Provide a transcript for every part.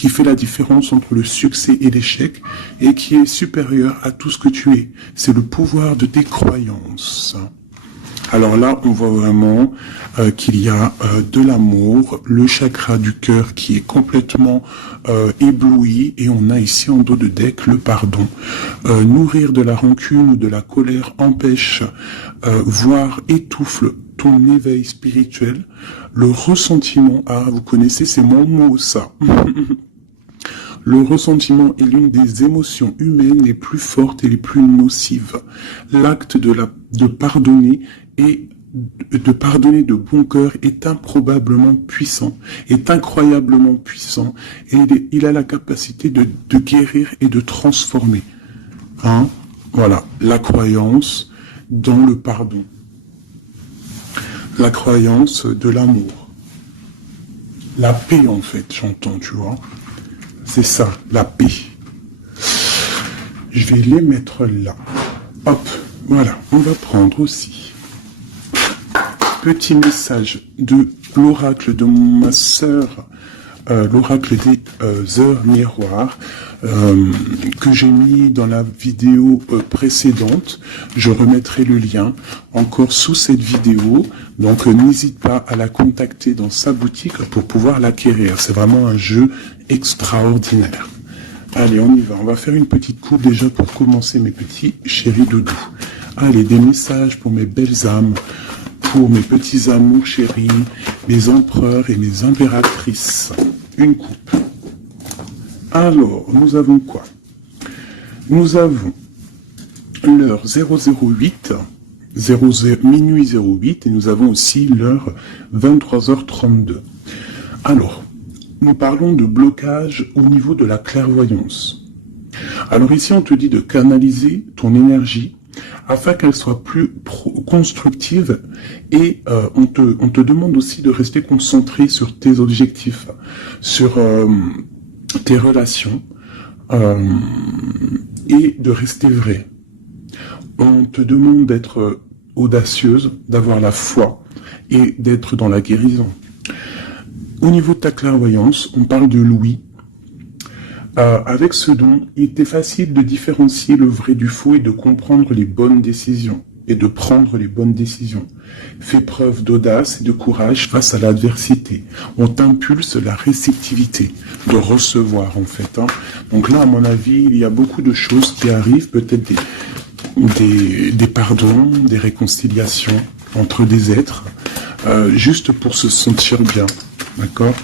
qui fait la différence entre le succès et l'échec et qui est supérieur à tout ce que tu es. C'est le pouvoir de tes croyances. Alors là, on voit vraiment qu'il y a de l'amour, le chakra du cœur qui est complètement ébloui, et on a ici en dos de deck le pardon. Nourrir de la rancune ou de la colère empêche, voire étouffe ton éveil spirituel. Le ressentiment, vous connaissez, c'est mon mot ça. Le ressentiment est l'une des émotions humaines les plus fortes et les plus nocives. L'acte de pardonner de bon cœur est improbablement puissant, est incroyablement puissant, et il a la capacité de guérir et de transformer. Voilà, la croyance dans le pardon. La croyance de l'amour. La paix, en fait, j'entends, tu vois. C'est ça, la paix. Je vais les mettre là. Hop, voilà. On va prendre aussi. Petit message de l'oracle de ma sœur, l'oracle des heures miroirs, que j'ai mis dans la vidéo précédente. Je remettrai le lien encore sous cette vidéo. Donc n'hésite pas à la contacter dans sa boutique pour pouvoir l'acquérir. C'est vraiment un jeu extraordinaire. Allez, on y va. On va faire une petite coupe déjà pour commencer, mes petits chéris doudous. Allez, des messages pour mes belles âmes, pour mes petits amours chéris, mes empereurs et mes impératrices. Une coupe. Alors, nous avons quoi? Nous avons l'heure 008, minuit 08, et nous avons aussi l'heure 23h32. Alors, nous parlons de blocage au niveau de la clairvoyance. Alors ici, on te dit de canaliser ton énergie afin qu'elle soit plus constructive, et on te demande aussi de rester concentré sur tes objectifs, sur tes relations, et de rester vrai. On te demande d'être audacieuse, d'avoir la foi et d'être dans la guérison. Au niveau de ta clairvoyance, on parle de l'ouïe. Avec ce don, il était facile de différencier le vrai du faux et de comprendre les bonnes décisions et de prendre les bonnes décisions. Fais preuve d'audace et de courage face à l'adversité. On t'impulse la réceptivité, de recevoir en fait. Donc là, à mon avis, il y a beaucoup de choses qui arrivent, peut-être des pardons, des réconciliations entre des êtres, juste pour se sentir bien. D'accord ?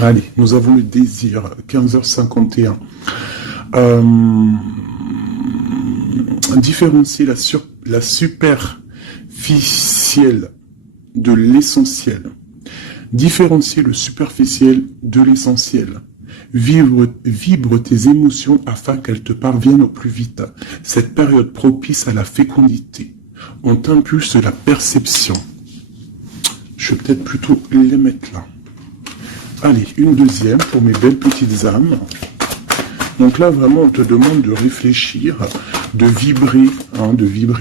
Allez, nous avons le désir, 15h51. Différencier la superficielle de l'essentiel. Différencier le superficiel de l'essentiel. Vibre tes émotions afin qu'elles te parviennent au plus vite. Cette période propice à la fécondité. On t'impulse la perception. Je vais peut-être plutôt les mettre là. Allez, une deuxième pour mes belles petites âmes. Donc là, vraiment, on te demande de réfléchir, de vibrer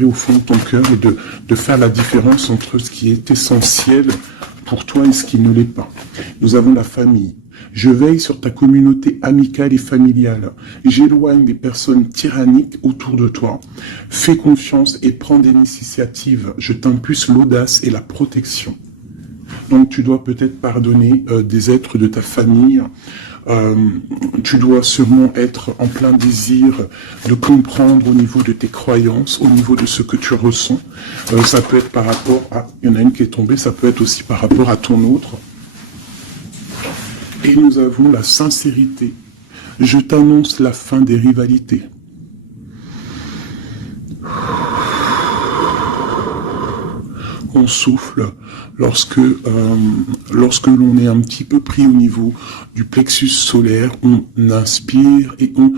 au fond de ton cœur et de faire la différence entre ce qui est essentiel pour toi et ce qui ne l'est pas. Nous avons la famille. Je veille sur ta communauté amicale et familiale. J'éloigne des personnes tyranniques autour de toi. Fais confiance et prends des initiatives. Je t'impulse l'audace et la protection. Donc tu dois peut-être pardonner des êtres de ta famille. Tu dois sûrement être en plein désir de comprendre au niveau de tes croyances, au niveau de ce que tu ressens. Ça peut être par rapport à... Il y en a une qui est tombée, ça peut être aussi par rapport à ton autre. Et nous avons la sincérité. Je t'annonce la fin des rivalités. On souffle lorsque l'on est un petit peu pris au niveau du plexus solaire. On inspire et on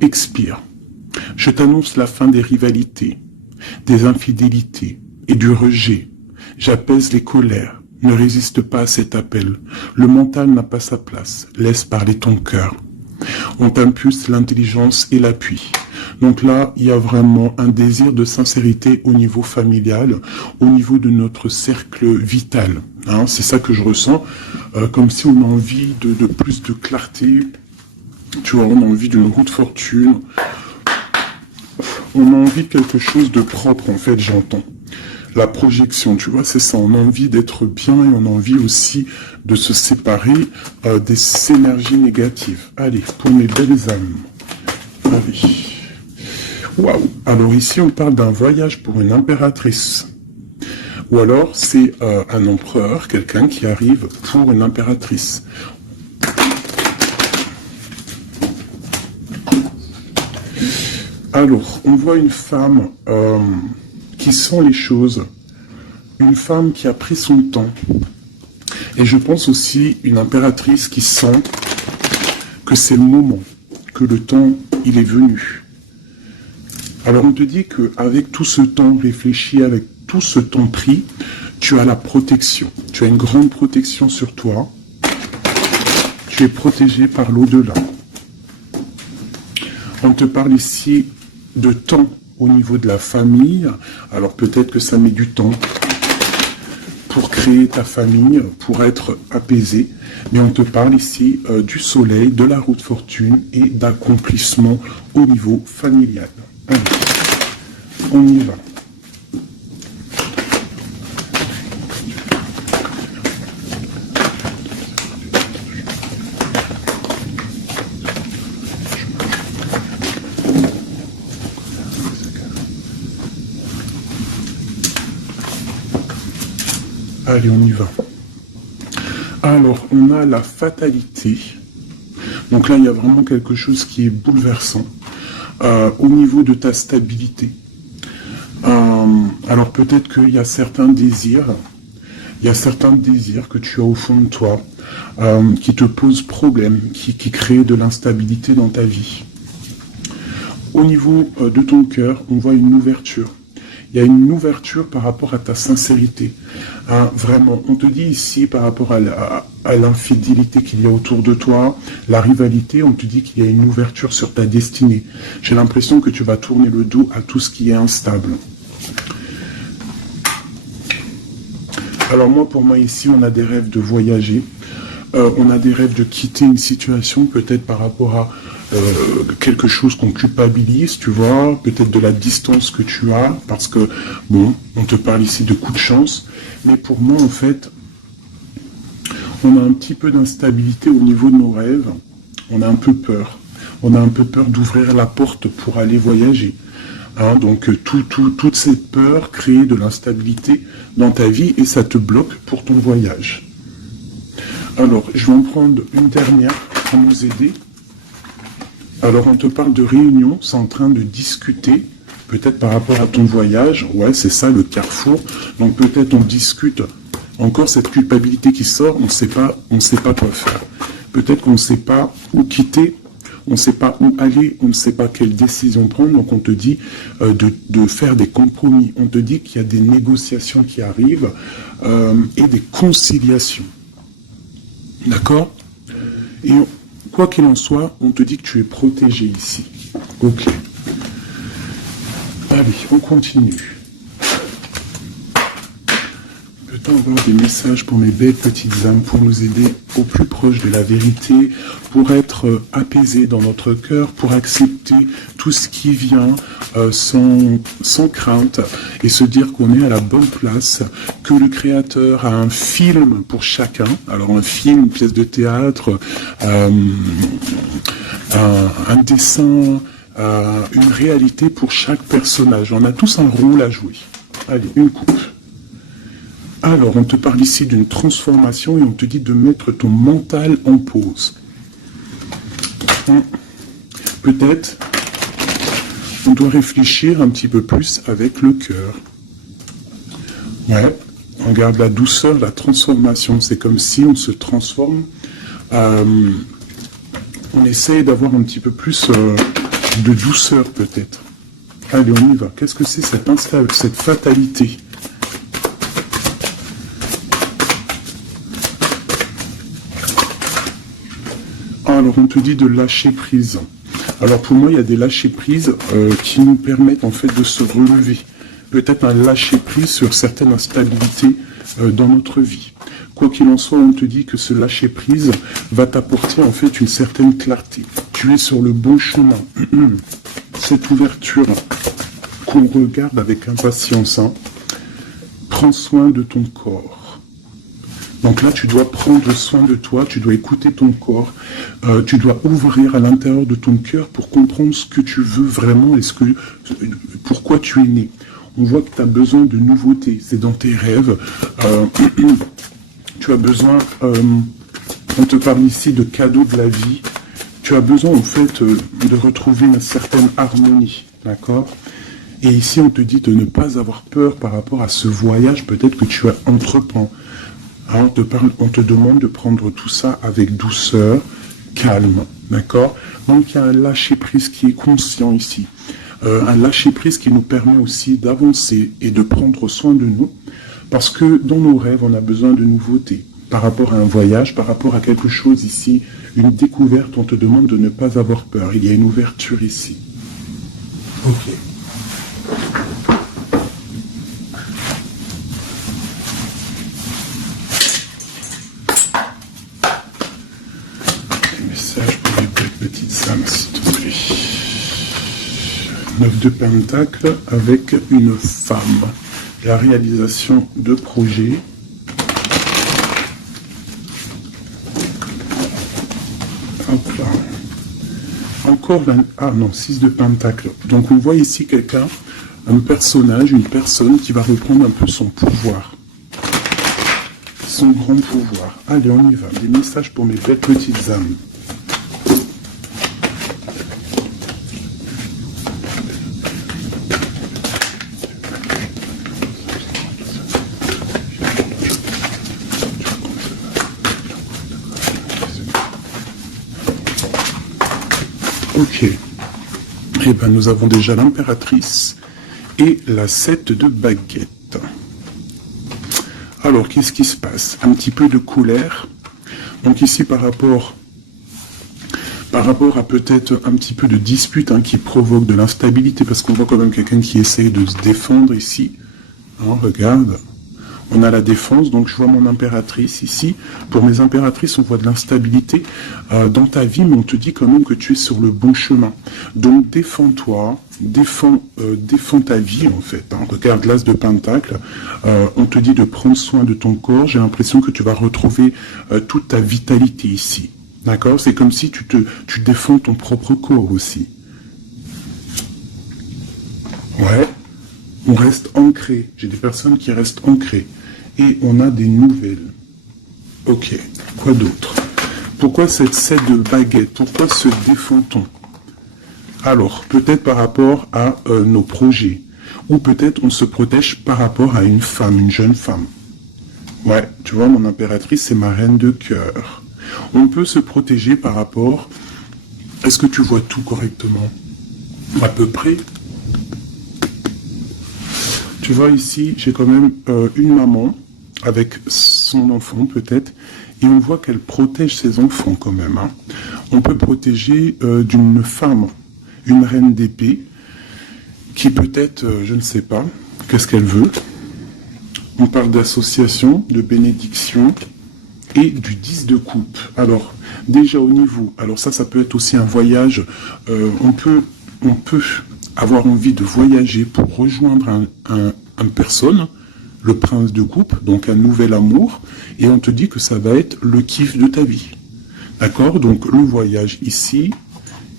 expire. Je t'annonce la fin des rivalités, des infidélités et du rejet. J'apaise les colères. Ne résiste pas à cet appel. Le mental n'a pas sa place. Laisse parler ton cœur. On t'impulse l'intelligence et l'appui. Donc là, il y a vraiment un désir de sincérité au niveau familial, au niveau de notre cercle vital. Hein, c'est ça que je ressens, comme si on a envie de plus de clarté, tu vois, on a envie d'une roue de fortune, on a envie de quelque chose de propre, en fait, j'entends. La projection, tu vois, c'est ça, on a envie d'être bien et on a envie aussi de se séparer des énergies négatives. Allez, pour mes belles âmes. Allez. Waouh. Alors ici, on parle d'un voyage pour une impératrice. Ou alors, c'est un empereur, quelqu'un qui arrive pour une impératrice. Alors, on voit une femme qui sent les choses, une femme qui a pris son temps, et je pense aussi une impératrice qui sent que c'est le moment, que le temps, il est venu. Alors on te dit qu'avec tout ce temps réfléchi, avec tout ce temps pris, tu as la protection, tu as une grande protection sur toi, tu es protégé par l'au-delà. On te parle ici de temps au niveau de la famille, alors peut-être que ça met du temps pour créer ta famille, pour être apaisé, mais on te parle ici du soleil, de la roue de fortune et d'accomplissement au niveau familial. Allez, on y va. Allez, on y va. Alors, on a la fatalité. Donc là, il y a vraiment quelque chose qui est bouleversant au niveau de ta stabilité. Alors peut-être qu'il y a certains désirs, que tu as au fond de toi qui te posent problème, qui créent de l'instabilité dans ta vie. Au niveau de ton cœur, on voit une ouverture. Il y a une ouverture par rapport à ta sincérité. Vraiment, on te dit ici par rapport à l'infidélité qu'il y a autour de toi, la rivalité, on te dit qu'il y a une ouverture sur ta destinée. J'ai l'impression que tu vas tourner le dos à tout ce qui est instable. Alors moi, pour moi, ici, on a des rêves de voyager. On a des rêves de quitter une situation, peut-être par rapport à quelque chose qu'on culpabilise, tu vois, peut-être de la distance que tu as, parce que, bon, on te parle ici de coup de chance, mais pour moi, en fait, on a un petit peu d'instabilité au niveau de nos rêves, on a un peu peur. On a un peu peur d'ouvrir la porte pour aller voyager. Hein, donc, toute cette peur crée de l'instabilité dans ta vie et ça te bloque pour ton voyage. Alors, je vais en prendre une dernière pour nous aider. Alors, on te parle de réunion, c'est en train de discuter, peut-être par rapport à ton voyage. Ouais, c'est ça, le carrefour. Donc, peut-être on discute. Encore cette culpabilité qui sort, on ne sait pas quoi faire. Peut-être qu'on ne sait pas où quitter, on ne sait pas où aller, on ne sait pas quelle décision prendre. Donc, on te dit de faire des compromis. On te dit qu'il y a des négociations qui arrivent et des conciliations. D'accord? Et quoi qu'il en soit, on te dit que tu es protégé ici. Ok. Allez, on continue. Peut-on avoir des messages pour mes belles petites âmes, pour nous aider au plus proche de la vérité, pour être apaisés dans notre cœur, pour accepter tout ce qui vient sans crainte et se dire qu'on est à la bonne place, que le Créateur a un film pour chacun, alors un film, une pièce de théâtre, un dessin, une réalité pour chaque personnage. On a tous un rôle à jouer. Allez, une coupe. Alors, on te parle ici d'une transformation et on te dit de mettre ton mental en pause. Peut-être, on doit réfléchir un petit peu plus avec le cœur. Ouais, on regarde la douceur, la transformation. C'est comme si on se transforme. On essaye d'avoir un petit peu plus de douceur, peut-être. Allez, on y va. Qu'est-ce que c'est cette fatalité ? Alors, on te dit de lâcher prise. Alors pour moi, il y a des lâcher-prises qui nous permettent en fait de se relever. Peut-être un lâcher-prise sur certaines instabilités dans notre vie. Quoi qu'il en soit, on te dit que ce lâcher-prise va t'apporter en fait une certaine clarté. Tu es sur le bon chemin. Cette ouverture qu'on regarde avec impatience, hein. Prends soin de ton corps. Donc là, tu dois prendre soin de toi, tu dois écouter ton corps, tu dois ouvrir à l'intérieur de ton cœur pour comprendre ce que tu veux vraiment et pourquoi tu es né. On voit que tu as besoin de nouveautés, c'est dans tes rêves. Tu as besoin, on te parle ici de cadeaux de la vie. Tu as besoin en fait de retrouver une certaine harmonie, d'accord? Et ici, on te dit de ne pas avoir peur par rapport à ce voyage peut-être que tu as entreprends. Hein, on te demande de prendre tout ça avec douceur, calme, d'accord? Donc, il y a un lâcher-prise qui est conscient ici. Un lâcher-prise qui nous permet aussi d'avancer et de prendre soin de nous. Parce que dans nos rêves, on a besoin de nouveautés. Par rapport à un voyage, par rapport à quelque chose ici, une découverte, on te demande de ne pas avoir peur. Il y a une ouverture ici. Ok. Message pour les petites âmes, s'il te plaît. 9 de Pentacle avec une femme. La réalisation de projets. Hop là. Encore ah non, 6 de Pentacle. Donc on voit ici quelqu'un, un personnage, une personne qui va reprendre un peu son pouvoir. Son grand pouvoir. Allez, on y va. Des messages pour mes belles petites âmes. Ok. Eh bien, nous avons déjà l'impératrice et la 7 de baguette. Alors, qu'est-ce qui se passe? Un petit peu de colère. Donc ici, par rapport à peut-être un petit peu de dispute hein, qui provoque de l'instabilité, parce qu'on voit quand même quelqu'un qui essaye de se défendre ici. Hein, regarde. On a la défense, donc je vois mon impératrice ici. Pour mes impératrices, on voit de l'instabilité dans ta vie, mais on te dit quand même que tu es sur le bon chemin. Donc défends-toi, défends ta vie en fait. Hein. Regarde l'as de Pentacle, on te dit de prendre soin de ton corps. J'ai l'impression que tu vas retrouver toute ta vitalité ici. D'accord? C'est comme si tu défends ton propre corps aussi. Ouais. On reste ancré. J'ai des personnes qui restent ancrées. Et on a des nouvelles. Ok. Quoi d'autre? Pourquoi cette 7 de baguette? Pourquoi se défend-on? Alors, peut-être par rapport à nos projets. Ou peut-être on se protège par rapport à une femme, une jeune femme. Ouais, tu vois, mon impératrice, c'est ma reine de cœur. On peut se protéger par rapport... Est-ce que tu vois tout correctement? À peu près. Tu vois ici, j'ai quand même une maman avec son enfant peut-être, et on voit qu'elle protège ses enfants quand même. Hein. On peut protéger d'une femme, une reine d'épée, qui peut-être, je ne sais pas, qu'est-ce qu'elle veut. On parle d'association, de bénédiction et du 10 de coupe. Alors, déjà au niveau, alors ça peut être aussi un voyage, on peut avoir envie de voyager pour rejoindre une personne, le prince de coupe, donc un nouvel amour, et on te dit que ça va être le kiff de ta vie. D'accord? Donc le voyage ici,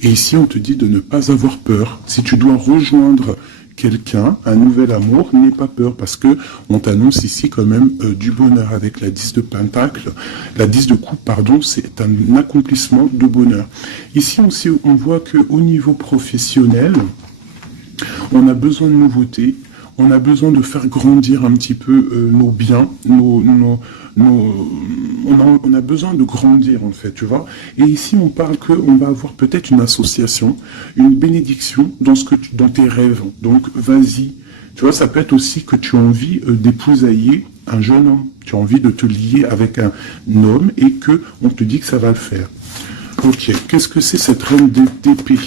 et ici on te dit de ne pas avoir peur. Si tu dois rejoindre quelqu'un, un nouvel amour, n'aie pas peur, parce que on t'annonce ici quand même du bonheur avec la 10 de Pentacle. La 10 de coupe, pardon, c'est un accomplissement de bonheur. Ici aussi, on voit qu'au niveau professionnel, on a besoin de nouveautés, on a besoin de faire grandir un petit peu nos biens, on a besoin de grandir en fait, tu vois. Et ici, on parle qu'on va avoir peut-être une association, une bénédiction dans tes rêves. Donc, vas-y. Tu vois, ça peut être aussi que tu as envie d'épousailler un jeune homme. Tu as envie de te lier avec un homme et que on te dit que ça va le faire. Ok, qu'est-ce que c'est cette reine d'épée?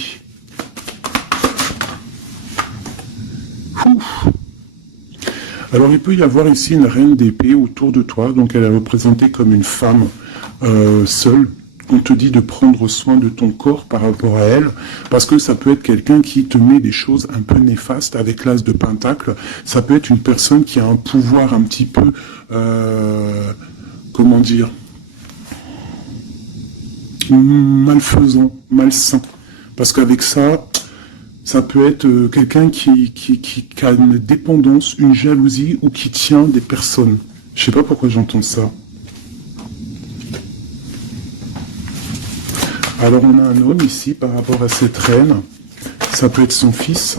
Alors, il peut y avoir ici une reine d'épée autour de toi, donc elle est représentée comme une femme seule. On te dit de prendre soin de ton corps par rapport à elle, parce que ça peut être quelqu'un qui te met des choses un peu néfastes avec l'as de pentacle. Ça peut être une personne qui a un pouvoir un petit peu, comment dire, malfaisant, malsain. Parce qu'avec ça, ça peut être quelqu'un qui a une dépendance, une jalousie ou qui tient des personnes. Je sais pas pourquoi j'entends ça. Alors on a un homme ici par rapport à cette reine. Ça peut être son fils.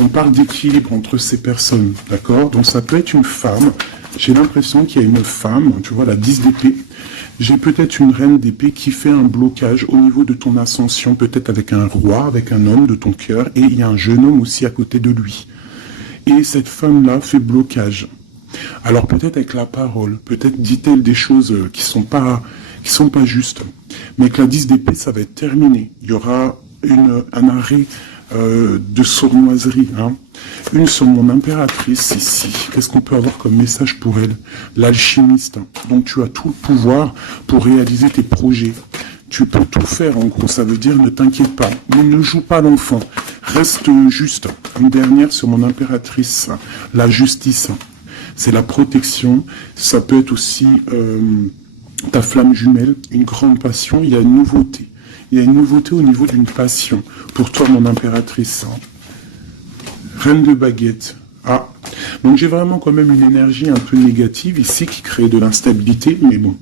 On parle d'équilibre entre ces personnes, d'accord? Donc ça peut être une femme. J'ai l'impression qu'il y a une femme, tu vois, la 10 d'épée. J'ai peut-être une reine d'épée qui fait un blocage au niveau de ton ascension, peut-être avec un roi, avec un homme de ton cœur, et il y a un jeune homme aussi à côté de lui. Et cette femme-là fait blocage. Alors peut-être avec la parole, peut-être dit-elle des choses qui sont pas justes. Mais avec la 10 d'épée, ça va être terminé. Il y aura un arrêt de sournoiserie. Hein. Une sur mon impératrice ici. Qu'est-ce qu'on peut avoir comme message pour elle? L'alchimiste. Donc tu as tout le pouvoir pour réaliser tes projets. Tu peux tout faire en gros. Ça veut dire ne t'inquiète pas. Mais ne joue pas l'enfant. Reste juste. Une dernière sur mon impératrice. La justice. C'est la protection. Ça peut être aussi ta flamme jumelle. Une grande passion. Il y a une nouveauté. Il y a une nouveauté au niveau d'une passion. Pour toi, mon impératrice. Reine de baguette. Ah. Donc j'ai vraiment quand même une énergie un peu négative ici qui crée de l'instabilité. Mais bon.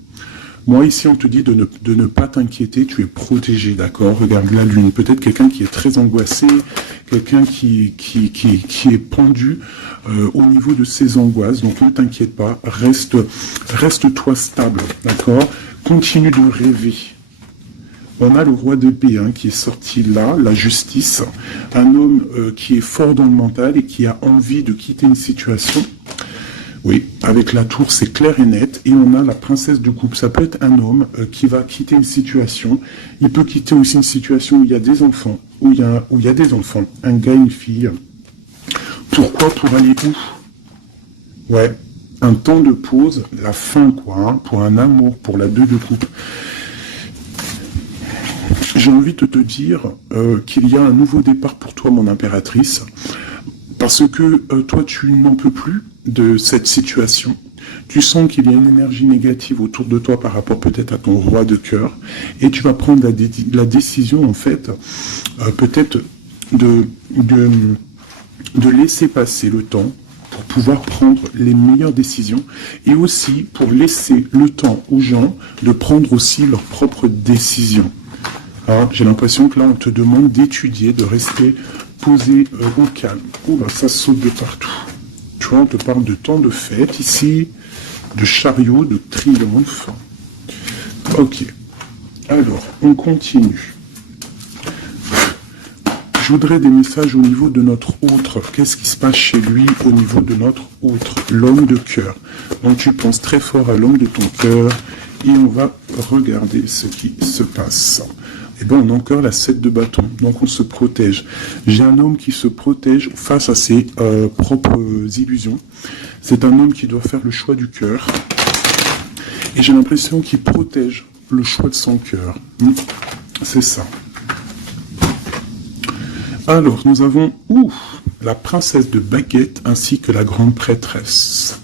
Moi, ici, on te dit de ne pas t'inquiéter. Tu es protégé, d'accord? Regarde la lune. Peut-être quelqu'un qui est très angoissé. Quelqu'un qui est pendu au niveau de ses angoisses. Donc ne t'inquiète pas. Reste-toi stable, d'accord? Continue de rêver. On a le roi d'épée qui est sorti là, la justice, un homme qui est fort dans le mental et qui a envie de quitter une situation. Oui, avec la tour, c'est clair et net. Et on a la princesse de coupe. Ça peut être un homme qui va quitter une situation. Il peut quitter aussi une situation où il y a des enfants, où il y a des enfants, un gars, une fille. Pourquoi? Pour aller où? Ouais, un temps de pause, la fin quoi, pour un amour, pour la 2 de coupe. J'ai envie de te dire qu'il y a un nouveau départ pour toi, mon impératrice, parce que toi, tu n'en peux plus de cette situation. Tu sens qu'il y a une énergie négative autour de toi par rapport peut-être à ton roi de cœur, et tu vas prendre la décision, en fait, peut-être de laisser passer le temps pour pouvoir prendre les meilleures décisions, et aussi pour laisser le temps aux gens de prendre aussi leurs propres décisions. Alors, j'ai l'impression que là, on te demande d'étudier, de rester posé au calme. Ouh là, ça saute de partout. Tu vois, on te parle de temps de fête ici, de chariot, de triomphe. Ok. Alors, on continue. Je voudrais des messages au niveau de notre autre. Qu'est-ce qui se passe chez lui au niveau de notre autre? L'homme de cœur. Donc, tu penses très fort à l'homme de ton cœur. Et on va regarder ce qui se passe. Et bien, on a encore la 7 de bâton. Donc, on se protège. J'ai un homme qui se protège face à ses propres illusions. C'est un homme qui doit faire le choix du cœur. Et j'ai l'impression qu'il protège le choix de son cœur. C'est ça. Alors, nous avons la princesse de baguette ainsi que la grande prêtresse.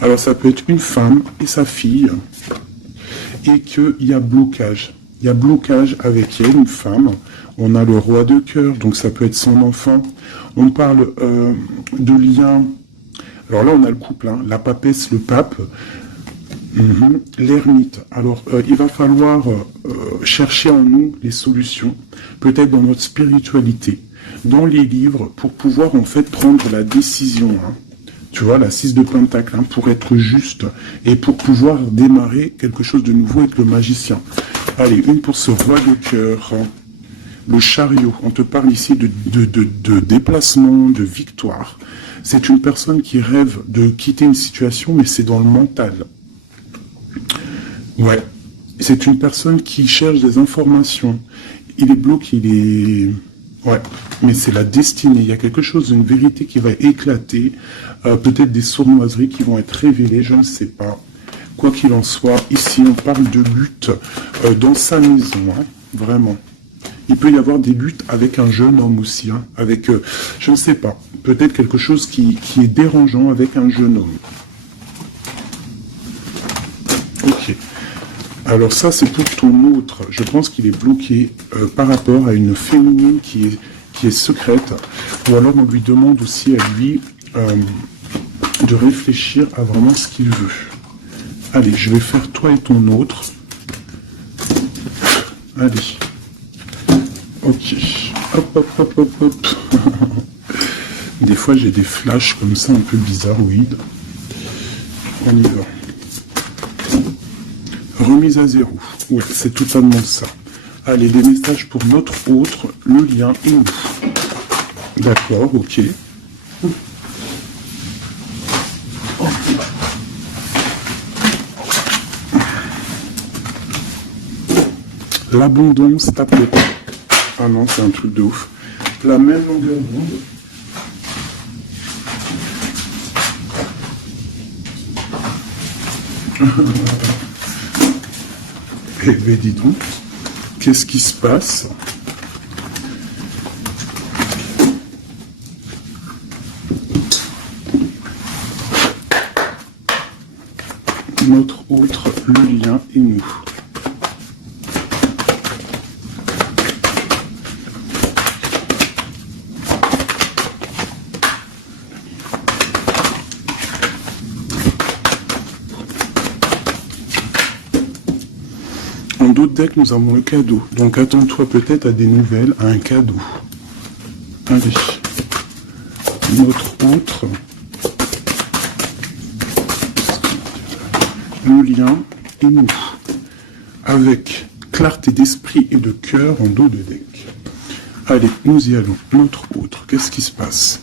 Alors, ça peut être une femme et sa fille. Et qu'il y a blocage. Il y a blocage avec elle, une femme. On a le roi de cœur, donc ça peut être son enfant. On parle de lien. Alors là, on a le couple, la papesse, le pape, l'ermite. Alors, il va falloir chercher en nous les solutions, peut-être dans notre spiritualité, dans les livres, pour pouvoir en fait prendre la décision. Tu vois, la 6 de pentacle, pour être juste et pour pouvoir démarrer quelque chose de nouveau avec le magicien. Allez, une pour ce roi de cœur. Le chariot, on te parle ici de déplacement, de victoire. C'est une personne qui rêve de quitter une situation, mais c'est dans le mental. Ouais, c'est une personne qui cherche des informations. Il est bloqué, Ouais, mais c'est la destinée. Il y a quelque chose, une vérité qui va éclater. Peut-être des sournoiseries qui vont être révélées, je ne sais pas. Quoi qu'il en soit, ici on parle de lutte dans sa maison, hein, vraiment. Il peut y avoir des luttes avec un jeune homme aussi, hein, avec, je ne sais pas, peut-être quelque chose qui est dérangeant avec un jeune homme. Ok. Alors ça, c'est pour ton autre. Je pense qu'il est bloqué par rapport à une féminine qui est secrète. Ou alors on lui demande aussi à lui de réfléchir à vraiment ce qu'il veut. Allez, je vais faire toi et ton autre. Allez. Ok. Hop, hop, hop, hop, hop. Des fois, j'ai des flashs comme ça, un peu bizarroïdes. On y va. Remise à zéro. Ouais, c'est totalement ça. Allez, des messages pour notre autre. Le lien est où? D'accord, ok. L'abondance tape le temps. Ah non, c'est un truc de ouf. La même longueur d'onde. Eh bien, dis donc, qu'est-ce qui se passe? Notre autre, le lien et nous. En d'autres decks, nous avons le cadeau. Donc attends-toi peut-être à des nouvelles, à un cadeau. Allez. Notre autre. Le lien et nous. Avec clarté d'esprit et de cœur en dos de deck. Allez, nous y allons. Notre autre, qu'est-ce qui se passe?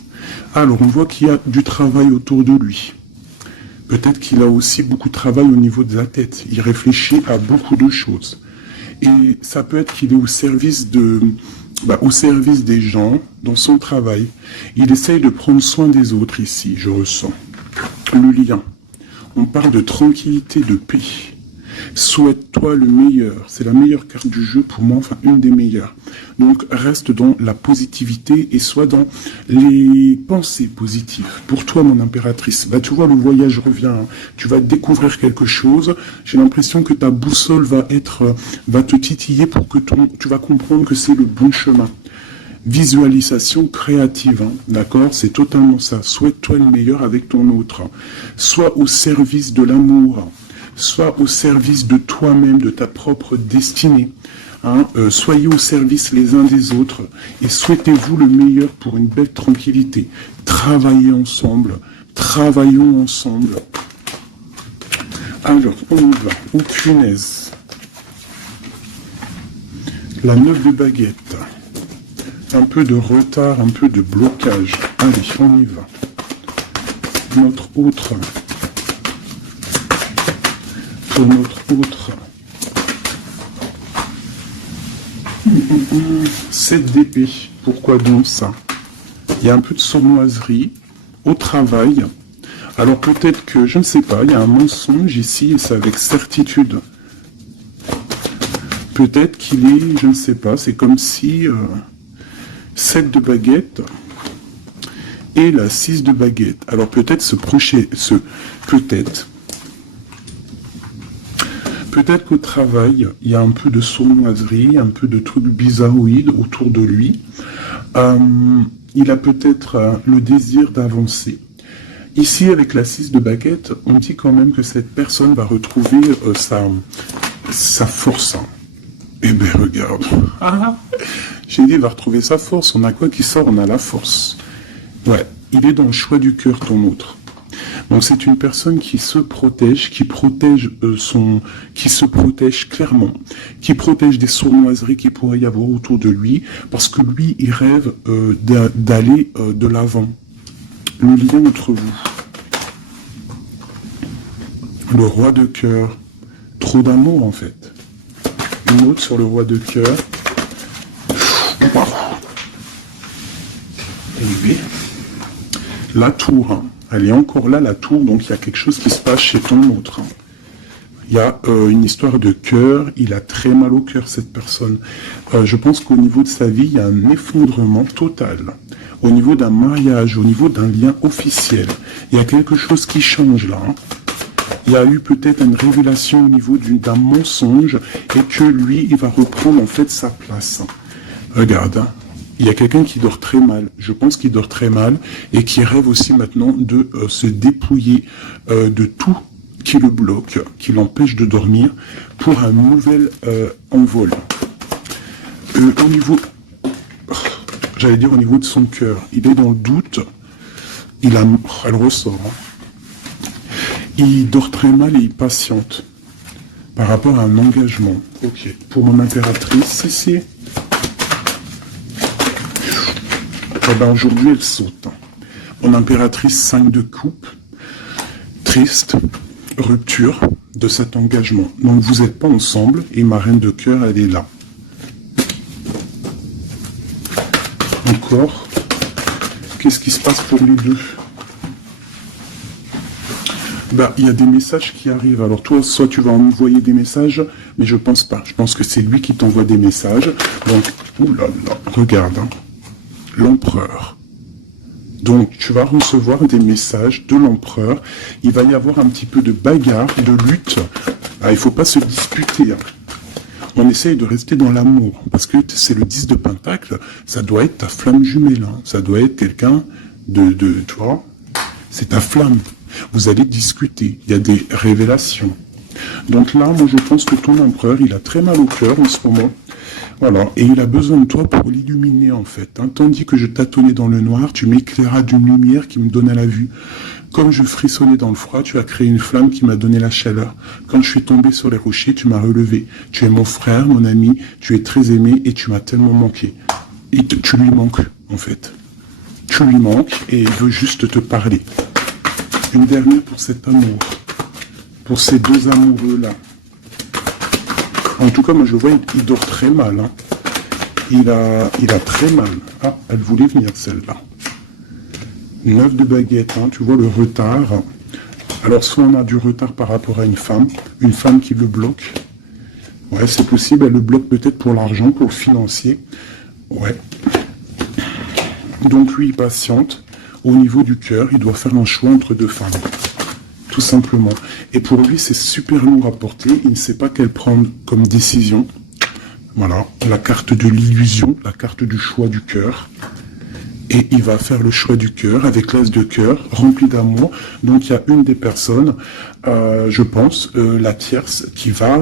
Alors, on voit qu'il y a du travail autour de lui. Peut-être qu'il a aussi beaucoup de travail au niveau de la tête. Il réfléchit à beaucoup de choses. Et ça peut être qu'il est au service des gens dans son travail. Il essaye de prendre soin des autres ici, je ressens. Le lien. On parle de tranquillité, de paix. Souhaite-toi le meilleur. C'est la meilleure carte du jeu pour moi, enfin une des meilleures. Donc reste dans la positivité et sois dans les pensées positives. Pour toi, mon impératrice, bah, tu vois, le voyage revient. Hein. Tu vas découvrir quelque chose. J'ai l'impression que ta boussole va te titiller pour que tu vas comprendre que c'est le bon chemin. Visualisation créative, hein, d'accord? C'est totalement ça. Souhaite-toi le meilleur avec ton autre. Sois au service de l'amour. Sois au service de toi-même, de ta propre destinée. Hein, soyez au service les uns des autres et souhaitez-vous le meilleur pour une belle tranquillité. Travaillez ensemble, travaillons ensemble. Alors, on y va. Oh punaise. La 9 de baguette. Un peu de retard, un peu de blocage. Allez, on y va. Notre autre. Pour notre autre. 7 d'épée. Pourquoi donc ça? Il y a un peu de sournoiserie au travail. Alors peut-être que, je ne sais pas, il y a un mensonge ici et c'est avec certitude. Peut-être qu'il est, je ne sais pas, c'est comme si 7 de baguette et la 6 de baguette. Alors peut-être peut-être qu'au travail, il y a un peu de sournoiserie, un peu de trucs bizarroïdes autour de lui. Il a peut-être le désir d'avancer. Ici, avec la 6 de baguette, on dit quand même que cette personne va retrouver sa force. Eh bien, regarde. J'ai dit, il va retrouver sa force. On a quoi qui sort? On a la force. Ouais, il est dans le choix du cœur, ton autre. Donc c'est une personne qui se protège, qui se protège clairement, qui protège des sournoiseries qu'il pourrait y avoir autour de lui, parce que lui, il rêve d'aller de l'avant. Le lien entre vous. Le roi de cœur. Trop d'amour en fait. Une autre sur le roi de cœur. élevé. La tour, hein. Elle est encore là, la tour, donc il y a quelque chose qui se passe chez ton autre. Hein. Il y a une histoire de cœur, il a très mal au cœur, cette personne. Je pense qu'au niveau de sa vie, il y a un effondrement total. Au niveau d'un mariage, au niveau d'un lien officiel, il y a quelque chose qui change là. Hein. Il y a eu peut-être une révélation au niveau d'un mensonge et que lui, il va reprendre en fait sa place. Regarde, hein. Il y a quelqu'un qui dort très mal, je pense qu'il dort très mal et qui rêve aussi maintenant de se dépouiller de tout qui le bloque, qui l'empêche de dormir pour un nouvel envol. Au niveau, j'allais dire au niveau de son cœur, il est dans le doute, elle ressort. Hein. Il dort très mal et il patiente par rapport à un engagement. Ok, pour mon impératrice, ici. Eh ben aujourd'hui, elle saute. Mon impératrice 5 de coupe, triste, rupture de cet engagement. Donc vous n'êtes pas ensemble et ma reine de cœur, elle est là. Encore, qu'est-ce qui se passe pour les deux? Ben, il y a des messages qui arrivent. Alors toi, soit tu vas envoyer des messages, mais je pense pas. Je pense que c'est lui qui t'envoie des messages. Donc, oulala, regarde, hein. L'empereur. Donc, tu vas recevoir des messages de l'empereur. Il va y avoir un petit peu de bagarre, de lutte. Ah, il ne faut pas se disputer. Hein. On essaye de rester dans l'amour. Parce que c'est le 10 de Pentacle. Ça doit être ta flamme jumelle. Hein. Ça doit être quelqu'un tu vois, c'est ta flamme. Vous allez discuter. Il y a des révélations. Donc là, moi, je pense que ton empereur, il a très mal au cœur en ce moment. Voilà, et il a besoin de toi pour l'illuminer en fait. Hein. Tandis que je tâtonnais dans le noir, tu m'éclairas d'une lumière qui me donna la vue. Comme je frissonnais dans le froid, tu as créé une flamme qui m'a donné la chaleur. Quand je suis tombé sur les rochers, tu m'as relevé. Tu es mon frère, mon ami, tu es très aimé et tu m'as tellement manqué. Et tu lui manques en fait. Tu lui manques et il veut juste te parler. Une dernière pour cet amour. Pour ces deux amoureux-là. En tout cas, moi je vois, il dort très mal. Hein. Il a très mal. Ah, elle voulait venir celle-là. 9 de baguette, hein, tu vois le retard. Alors soit on a du retard par rapport à une femme qui le bloque. Ouais, c'est possible, elle le bloque peut-être pour l'argent, pour le financier. Ouais. Donc lui, il patiente. Au niveau du cœur, il doit faire un choix entre deux femmes. Tout simplement. Et pour lui, c'est super lourd à porter. Il ne sait pas quelle prendre comme décision. Voilà, la carte de l'illusion, la carte du choix du cœur. Et il va faire le choix du cœur avec l'as de cœur, rempli d'amour. Donc il y a une des personnes, je pense, la tierce, qui va...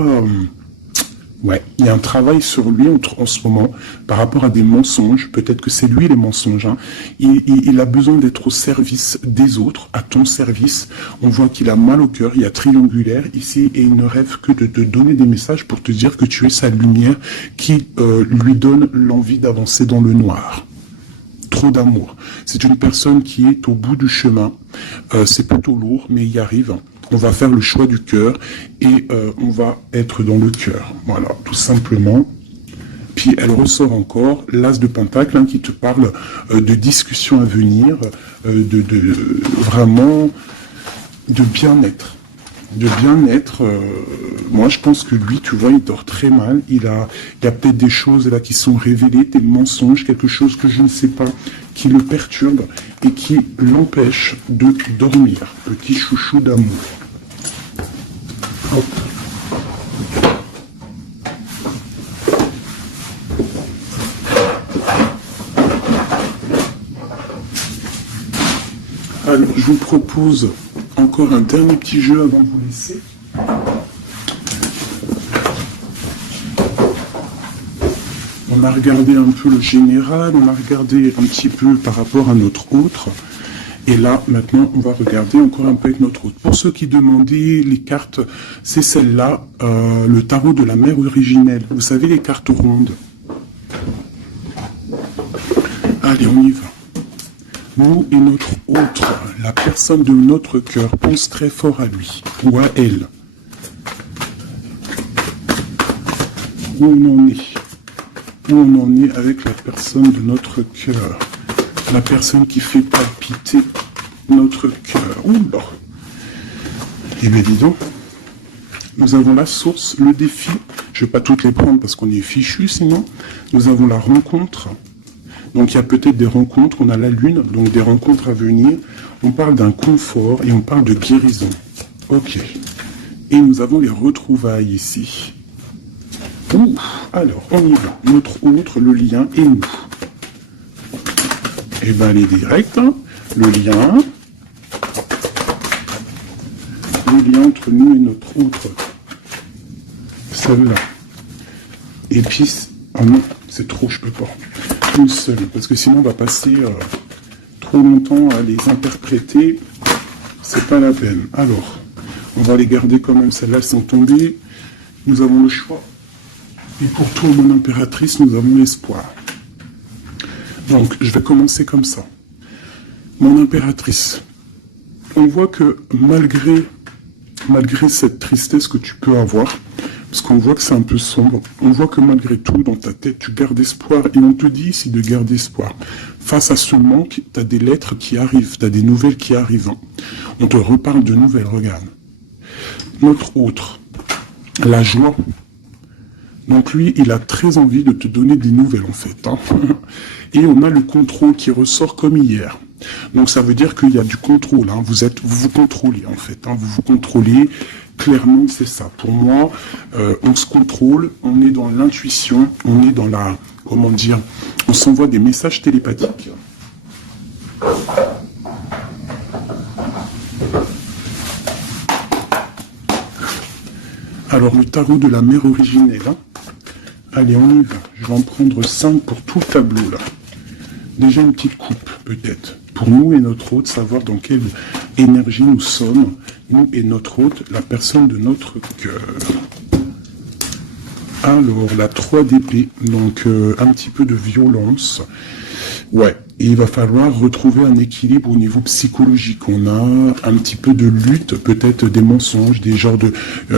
ouais, il y a un travail sur lui en ce moment par rapport à des mensonges. Peut-être que c'est lui les mensonges. Hein. Il a besoin d'être au service des autres, à ton service. On voit qu'il a mal au cœur, il y a triangulaire ici et il ne rêve que de te donner des messages pour te dire que tu es sa lumière qui lui donne l'envie d'avancer dans le noir. Trop d'amour. C'est une personne qui est au bout du chemin. C'est plutôt lourd, mais il y arrive. On va faire le choix du cœur et on va être dans le cœur. Voilà, tout simplement. Puis elle ressort encore l'as de Pentacle hein, qui te parle de discussions à venir, vraiment de bien-être. De bien-être, moi je pense que lui, tu vois, il dort très mal. Il y a peut-être des choses là qui sont révélées, des mensonges, quelque chose que je ne sais pas, qui le perturbe et qui l'empêche de dormir. Petit chouchou d'amour. Hop. Alors, je vous propose encore un dernier petit jeu avant de vous laisser. On a regardé un peu le général, on a regardé un petit peu par rapport à notre autre. Et là, maintenant, on va regarder encore un peu avec notre autre. Pour ceux qui demandaient les cartes, c'est celle-là, le tarot de la mère originelle. Vous savez, les cartes rondes. Allez, on y va. Nous et notre autre, la personne de notre cœur, pense très fort à lui ou à elle. Où on en est avec la personne de notre cœur. la personne qui fait palpiter notre cœur. Oula. Eh bien, dis donc. Nous avons la source, le défi. Je ne vais pas toutes les prendre parce qu'on est fichu sinon. Nous avons la rencontre. Donc il y a peut-être des rencontres. On a la lune, donc des rencontres à venir. On parle d'un confort et on parle de guérison. Ok. Et nous avons les retrouvailles ici. Ouh. Alors, on y va. Notre autre, le lien et nous. Eh bien, elle est directe. Hein. Le lien entre nous et notre autre. Celle-là. Et puis, oh non, c'est trop, je peux pas. Une seule, parce que sinon on va passer trop longtemps à les interpréter. C'est pas la peine. Alors, on va les garder quand même. Celles-là, elles sont tombées. Nous avons le choix. Et pour toi, mon impératrice, nous avons l'espoir. Donc, je vais commencer comme ça. Mon impératrice, on voit que malgré cette tristesse que tu peux avoir, parce qu'on voit que c'est un peu sombre, on voit que malgré tout, dans ta tête, tu gardes espoir, et on te dit ici de garder espoir. Face à ce manque, tu as des lettres qui arrivent, tu as des nouvelles qui arrivent. On te reparle de nouvelles, regarde. Notre autre, la joie. Donc lui, il a très envie de te donner des nouvelles, en fait. Hein. Et on a le contrôle qui ressort comme hier. Donc ça veut dire qu'il y a du contrôle, hein. Vous vous contrôlez en fait, hein. Vous vous contrôlez, clairement c'est ça. Pour moi, on se contrôle, on est dans l'intuition, on est dans la, comment dire, on s'envoie des messages télépathiques. Alors le tarot de la mère originelle, hein. Allez on y va, je vais en prendre 5 pour tout le tableau là. Déjà une petite coupe peut-être. Pour nous et notre hôte, savoir dans quelle énergie nous sommes, nous et notre hôte, la personne de notre cœur. Alors, la 3 d'épée, donc un petit peu de violence. Ouais, et il va falloir retrouver un équilibre au niveau psychologique. On a un petit peu de lutte, peut-être des mensonges, des genres de...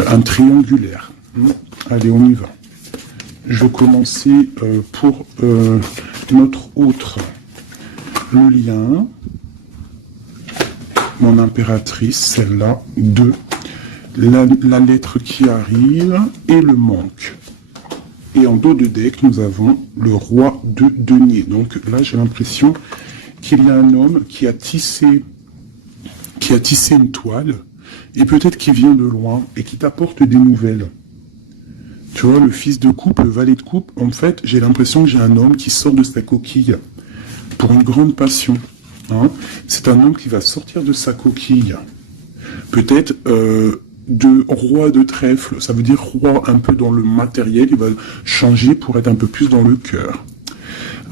un triangulaire. Allez, on y va. Je vais commencer pour notre autre. Le lien, mon impératrice, celle-là, 2, la lettre qui arrive et le manque. Et en dos de deck, nous avons le roi de denier. Donc là, j'ai l'impression qu'il y a un homme qui a tissé une toile, et peut-être qu'il vient de loin, et qui t'apporte des nouvelles. Tu vois, le fils de coupe, le valet de coupe, en fait, j'ai l'impression que j'ai un homme qui sort de sa coquille. Pour une grande passion. Hein. C'est un homme qui va sortir de sa coquille. Peut-être de roi de trèfle, ça veut dire roi un peu dans le matériel, il va changer pour être un peu plus dans le cœur.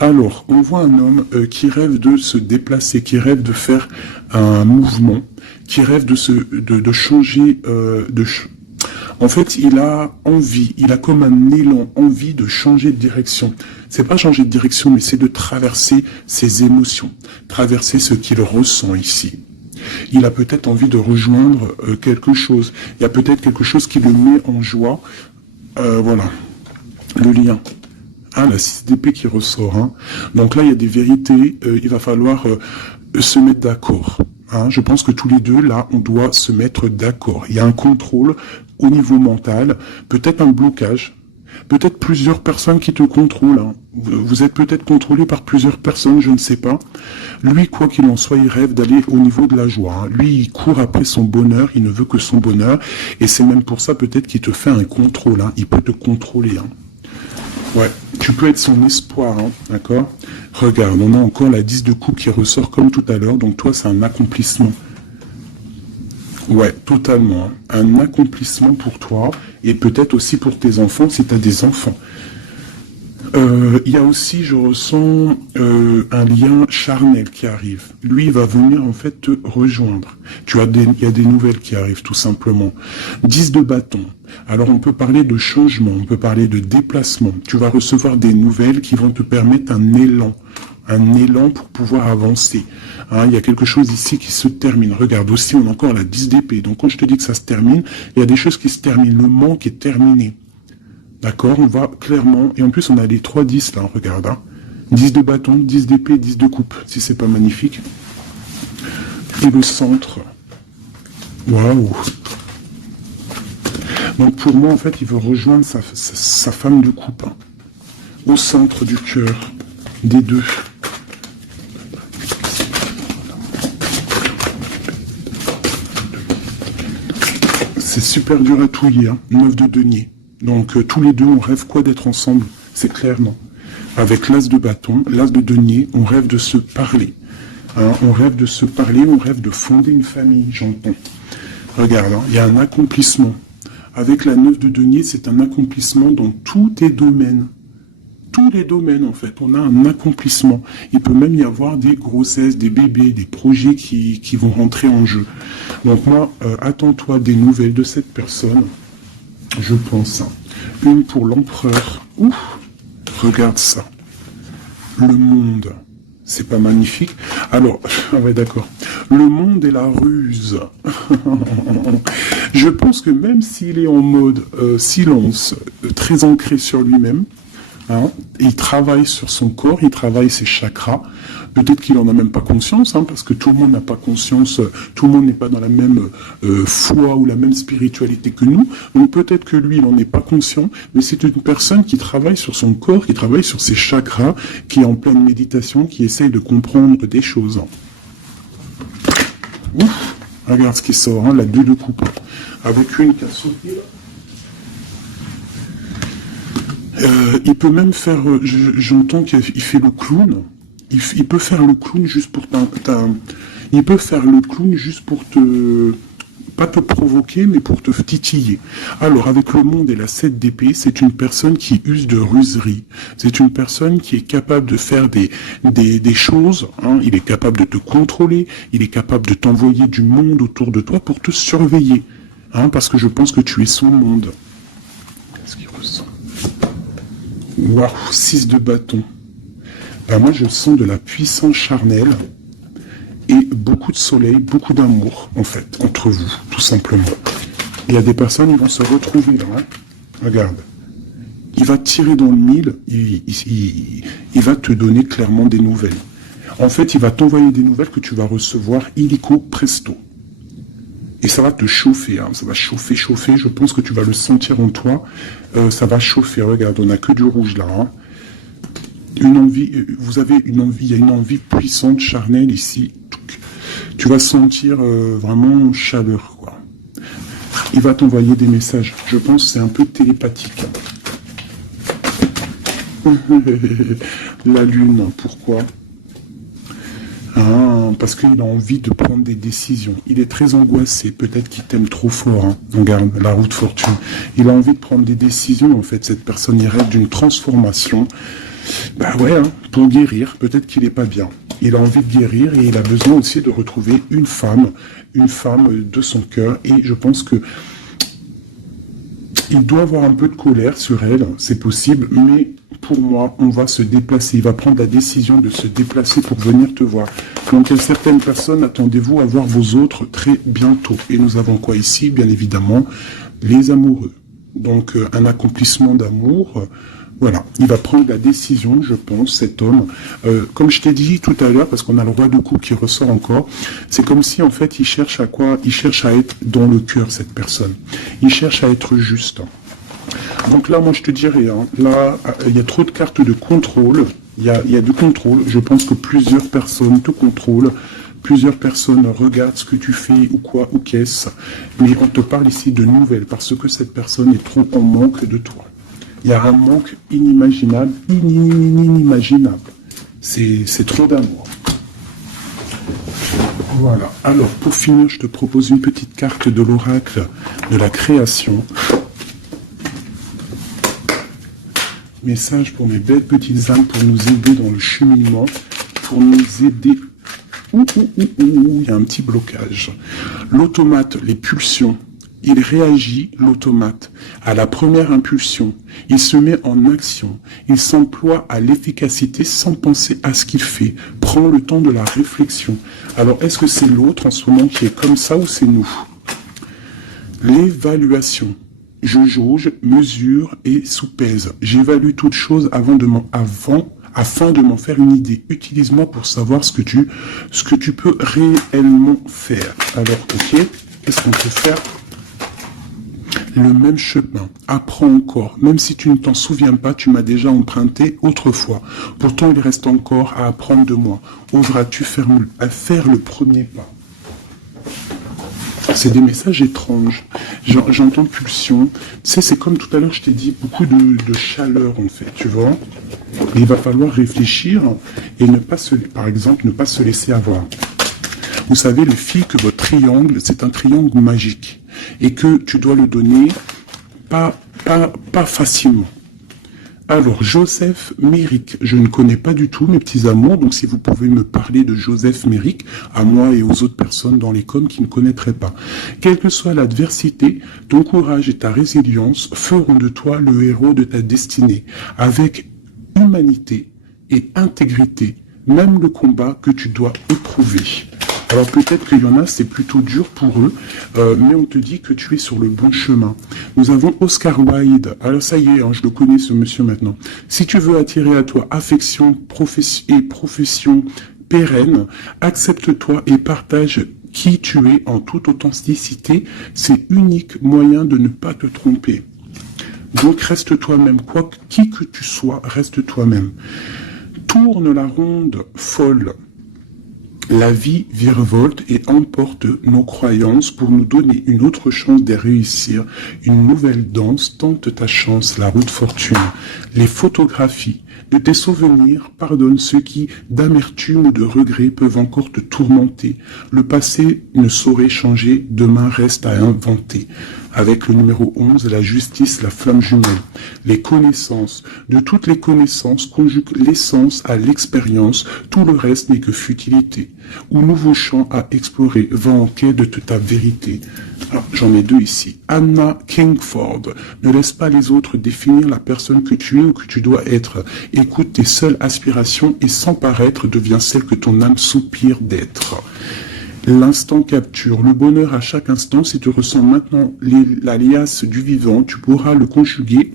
Alors, on voit un homme qui rêve de se déplacer, qui rêve de faire un mouvement, qui rêve de changer En fait, il a envie, il a comme un élan, envie de changer de direction. C'est pas changer de direction, mais c'est de traverser ses émotions, traverser ce qu'il ressent ici. Il a peut-être envie de rejoindre quelque chose. Il y a peut-être quelque chose qui le met en joie. Voilà, le lien. Ah, la 6 d'épée qui ressort. Hein. Donc là, il y a des vérités. Il va falloir se mettre d'accord. Hein. Je pense que tous les deux, là, on doit se mettre d'accord. Il y a un contrôle au niveau mental, peut-être un blocage, peut-être plusieurs personnes qui te contrôlent. Hein. Vous êtes peut-être contrôlé par plusieurs personnes, je ne sais pas. Lui, quoi qu'il en soit, il rêve d'aller au niveau de la joie. Hein. Lui, il court après son bonheur, il ne veut que son bonheur. Et c'est même pour ça peut-être qu'il te fait un contrôle. Hein. Il peut te contrôler. Hein. Ouais, tu peux être son espoir, hein, d'accord? Regarde, on a encore la 10 de coupe qui ressort comme tout à l'heure, donc toi, c'est un accomplissement. Ouais, totalement. Hein. Un accomplissement pour toi, et peut-être aussi pour tes enfants, si tu as des enfants. Il y a aussi, je ressens, un lien charnel qui arrive. Lui, il va venir, en fait, te rejoindre. Il y a des nouvelles qui arrivent, tout simplement. 10 de bâton. Alors, on peut parler de changement, on peut parler de déplacement. Tu vas recevoir des nouvelles qui vont te permettre un élan pour pouvoir avancer. Hein, il y a quelque chose ici qui se termine. Regarde, aussi, on a encore la 10 d'épée. Donc, quand je te dis que ça se termine, il y a des choses qui se terminent. Le manque est terminé. D'accord, on va clairement... Et en plus, on a les 3-10 là, regarde. Hein. 10 de bâton, 10 d'épée, 10 de coupe, si c'est pas magnifique. Et le centre. Waouh. Donc pour moi, en fait, il veut rejoindre sa femme de coupe. Hein, au centre du cœur des deux. C'est super dur à touiller, hein, 9 de denier. Donc tous les deux, on rêve quoi d'être ensemble, c'est clairement. Avec l'as de bâton, l'as de denier, on rêve de se parler. Hein, on rêve de se parler, on rêve de fonder une famille, j'entends. Regarde, hein, il y a un accomplissement. Avec la 9 de denier, c'est un accomplissement dans tous tes domaines. Tous les domaines, en fait, on a un accomplissement. Il peut même y avoir des grossesses, des bébés, des projets qui vont rentrer en jeu. Donc moi, attends-toi des nouvelles de cette personne, je pense. Hein. Une pour l'empereur. Ouf, regarde ça. Le monde. C'est pas magnifique? Alors, ouais, d'accord. Le monde et la ruse. Je pense que même s'il est en mode silence, très ancré sur lui-même, hein, il travaille sur son corps, il travaille ses chakras. Peut-être qu'il en a même pas conscience, hein, parce que tout le monde n'a pas conscience, tout le monde n'est pas dans la même foi ou la même spiritualité que nous. Donc peut-être que lui, il n'en est pas conscient, mais c'est une personne qui travaille sur son corps, qui travaille sur ses chakras, qui est en pleine méditation, qui essaye de comprendre des choses. Ouf, regarde ce qui sort, hein, la 2 de coupe, avec une qui a sauté là. Il peut même faire, j'entends qu'il fait le clown. Il peut faire le clown juste pour il peut faire le clown juste pour pas te provoquer, mais pour te titiller. Alors, avec le monde et la 7 d'épée, c'est une personne qui use de ruserie. C'est une personne qui est capable de faire des choses. Hein. Il est capable de te contrôler. Il est capable de t'envoyer du monde autour de toi pour te surveiller. Hein, parce que je pense que tu es son monde. Qu'est-ce qu'il ressent? Waouh, 6 de bâton. Ben moi, je sens de la puissance charnelle et beaucoup de soleil, beaucoup d'amour, en fait, entre vous, tout simplement. Il y a des personnes, ils vont se retrouver là. Hein. Regarde. Il va tirer dans le mille, il va te donner clairement des nouvelles. En fait, il va t'envoyer des nouvelles que tu vas recevoir illico presto. Et ça va te chauffer, hein. Ça va chauffer, chauffer. Je pense que tu vas le sentir en toi. Ça va chauffer. Regarde, on n'a que du rouge là. Hein. Une envie, vous avez une envie, il y a une envie puissante, charnelle ici. Tu vas sentir vraiment chaleur, quoi. Il va t'envoyer des messages. Je pense que c'est un peu télépathique. La lune, pourquoi? Ah, parce qu'il a envie de prendre des décisions. Il est très angoissé. Peut-être qu'il t'aime trop fort. Hein. Regarde, la roue de fortune. Il a envie de prendre des décisions, en fait. Cette personne, il rêve d'une transformation. Bah ouais, hein, pour guérir. Peut-être qu'il n'est pas bien. Il a envie de guérir et il a besoin aussi de retrouver une femme de son cœur. Et je pense que il doit avoir un peu de colère sur elle. C'est possible, mais pour moi, on va se déplacer. Il va prendre la décision de se déplacer pour venir te voir. Donc, certaines personnes, attendez-vous à voir vos autres très bientôt. Et nous avons quoi ici? Bien évidemment, les amoureux. Donc, un accomplissement d'amour. Voilà, il va prendre la décision, je pense, cet homme. Comme je t'ai dit tout à l'heure, parce qu'on a le roi de coupe qui ressort encore, c'est comme si, en fait, il cherche à quoi? Il cherche à être dans le cœur, cette personne. Il cherche à être juste. Donc là, moi, je te dirais, hein, là, il y a trop de cartes de contrôle. Il y a du contrôle. Je pense que plusieurs personnes te contrôlent. Plusieurs personnes regardent ce que tu fais ou quoi, ou qu'est-ce. Mais on te parle ici de nouvelles, parce que cette personne est trop en manque de toi. Il y a un manque inimaginable, inimaginable. C'est trop d'amour. Voilà. Alors, pour finir, je te propose une petite carte de l'oracle de la création. Message pour mes belles petites âmes, pour nous aider dans le cheminement, pour nous aider. Il y a un petit blocage. L'automate, les pulsions. Il réagit, l'automate, à la première impulsion. Il se met en action. Il s'emploie à l'efficacité sans penser à ce qu'il fait. Prend le temps de la réflexion. Alors, est-ce que c'est l'autre en ce moment qui est comme ça ou c'est nous? L'évaluation. Je jauge, mesure et soupèse. J'évalue toute chose avant afin de m'en faire une idée. Utilise-moi pour savoir ce que tu peux réellement faire. Alors, ok, qu'est-ce qu'on peut faire? Le même chemin, apprends encore, même si tu ne t'en souviens pas, tu m'as déjà emprunté autrefois. Pourtant, il reste encore à apprendre de moi. Oseras-tu à faire le premier pas? C'est des messages étranges. J'entends pulsion. Tu sais, c'est comme tout à l'heure, je t'ai dit, beaucoup de chaleur, en fait, tu vois. Et il va falloir réfléchir et par exemple, ne pas se laisser avoir. Vous savez, le fil que votre triangle, c'est un triangle magique. Et que tu dois le donner pas facilement. Alors, Joseph Méric, je ne connais pas du tout mes petits amours, donc si vous pouvez me parler de Joseph Méric, à moi et aux autres personnes dans les coms qui ne connaîtraient pas. Quelle que soit l'adversité, ton courage et ta résilience feront de toi le héros de ta destinée, avec humanité et intégrité, même le combat que tu dois éprouver. Alors peut-être qu'il y en a, c'est plutôt dur pour eux, mais on te dit que tu es sur le bon chemin. Nous avons Oscar Wilde. Alors ça y est, hein, je le connais ce monsieur maintenant. Si tu veux attirer à toi affection et profession pérenne, accepte-toi et partage qui tu es en toute authenticité. C'est unique moyen de ne pas te tromper. Donc reste toi-même, qui que tu sois, reste toi-même. Tourne la ronde folle. La vie virevolte et emporte nos croyances pour nous donner une autre chance de réussir. Une nouvelle danse, tente ta chance, la route fortune. Les photographies de tes souvenirs pardonnent ceux qui, d'amertume ou de regret, peuvent encore te tourmenter. Le passé ne saurait changer, demain reste à inventer. Avec le numéro 11, la justice, la flamme jumelle. Les connaissances. De toutes les connaissances, conjugue l'essence à l'expérience. Tout le reste n'est que futilité. Ou nouveau champ à explorer. Va en quête de ta vérité. J'en ai deux ici. Anna Kingford. Ne laisse pas les autres définir la personne que tu es ou que tu dois être. Écoute tes seules aspirations et sans paraître devient celle que ton âme soupire d'être. L'instant capture, le bonheur à chaque instant, si tu ressens maintenant la liasse du vivant, tu pourras le conjuguer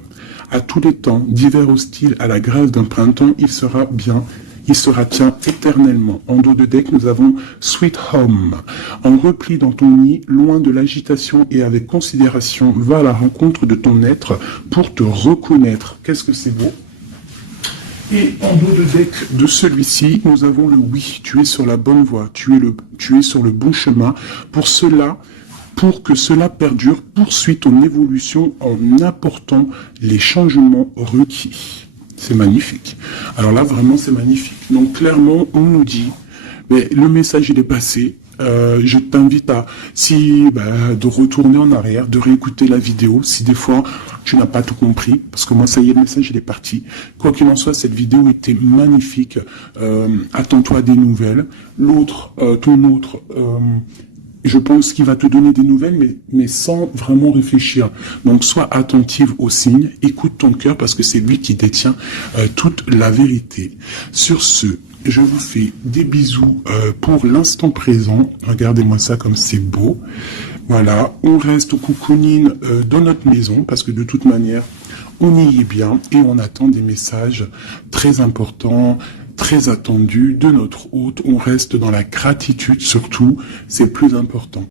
à tous les temps, d'hiver hostile à la grâce d'un printemps, il sera bien, il sera tien éternellement. En dos de deck, nous avons Sweet Home. En repli dans ton nid, loin de l'agitation et avec considération, va à la rencontre de ton être pour te reconnaître. Qu'est-ce que c'est beau! Et en dos de deck de celui-ci, nous avons le oui, tu es sur la bonne voie, tu es sur le bon chemin. Pour que cela perdure, poursuis ton évolution en apportant les changements requis. C'est magnifique. Alors là, vraiment, c'est magnifique. Donc clairement, on nous dit, mais le message, il est passé. Je t'invite de retourner en arrière, de réécouter la vidéo, si des fois tu n'as pas tout compris, parce que moi ça y est, le message il est parti. Quoi qu'il en soit, cette vidéo était magnifique. Attends-toi à des nouvelles. L'autre, je pense qu'il va te donner des nouvelles, mais sans vraiment réfléchir. Donc, sois attentive aux signes, écoute ton cœur, parce que c'est lui qui détient toute la vérité. Sur ce, je vous fais des bisous pour l'instant présent. Regardez-moi ça comme c'est beau. Voilà, on reste au cocooning dans notre maison, parce que de toute manière, on y est bien, et on attend des messages très importants, très attendu de notre hôte. On reste dans la gratitude surtout, c'est le plus important.